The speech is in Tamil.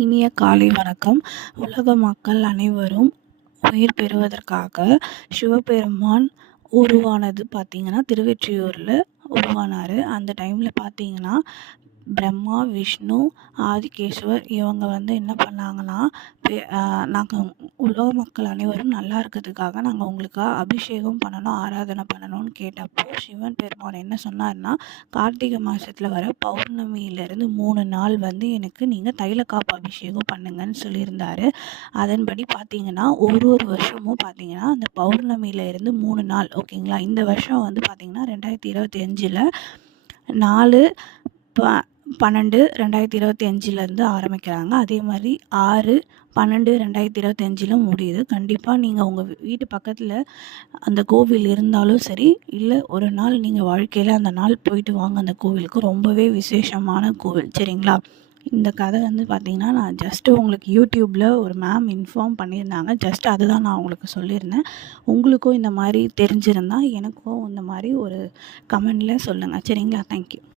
இனிய காலை வணக்கம். உலக மக்கள் அனைவரும் உயிர் பெறுவதற்காக சிவபெருமான் உருவானது பார்த்திங்கன்னா திருவெற்றியூரில் உருவானார். அந்த டைமில் பார்த்திங்கன்னா பிரம்மா விஷ்ணு ஆதிகேஸ்வர் இவங்க வந்து என்ன பண்ணாங்கன்னா நாங்கள் உலக மக்கள் அனைவரும் நல்லா இருக்கிறதுக்காக நாங்கள் உங்களுக்கு அபிஷேகம் பண்ணணும் ஆராதனை பண்ணணும்னு கேட்டப்போ சிவன் பெருமான் என்ன சொன்னார்னா கார்த்திகை மாதத்தில் வர பௌர்ணமியிலேருந்து மூணு நாள் வந்து எனக்கு நீங்கள் தைலக்காப்பு அபிஷேகம் பண்ணுங்கன்னு சொல்லியிருந்தாரு. அதன்படி பார்த்தீங்கன்னா ஒரு ஒரு வருஷமும் பார்த்தீங்கன்னா அந்த பௌர்ணமியில இருந்து மூணு நாள் ஓகேங்களா? இந்த வருஷம் வந்து பார்த்தீங்கன்னா ரெண்டாயிரத்தி இருபத்தி அஞ்சில் நாலு ப பன்னெண்டு ரெண்டாயிரத்தி இருபத்தி அஞ்சுலேருந்து ஆரம்பிக்கிறாங்க. அதே மாதிரி ஆறு பன்னெண்டு ரெண்டாயிரத்தி இருபத்தி முடியுது. கண்டிப்பாக நீங்கள் உங்கள் வீட்டு பக்கத்தில் அந்த கோவில் இருந்தாலும் சரி இல்லை ஒரு நாள் நீங்கள் வாழ்க்கையில் அந்த நாள் போயிட்டு வாங்க. அந்த கோவிலுக்கு ரொம்பவே விசேஷமான கோவில் சரிங்களா? இந்த கதை வந்து பார்த்திங்கன்னா நான் ஜஸ்ட்டு உங்களுக்கு யூடியூப்பில் ஒரு மேம் இன்ஃபார்ம் பண்ணியிருந்தாங்க. ஜஸ்ட் அதை தான் நான் உங்களுக்கு சொல்லியிருந்தேன். உங்களுக்கும் இந்த மாதிரி தெரிஞ்சிருந்தால் எனக்கும் இந்த மாதிரி ஒரு கமெண்டில் சொல்லுங்கள் சரிங்களா? தேங்க்யூ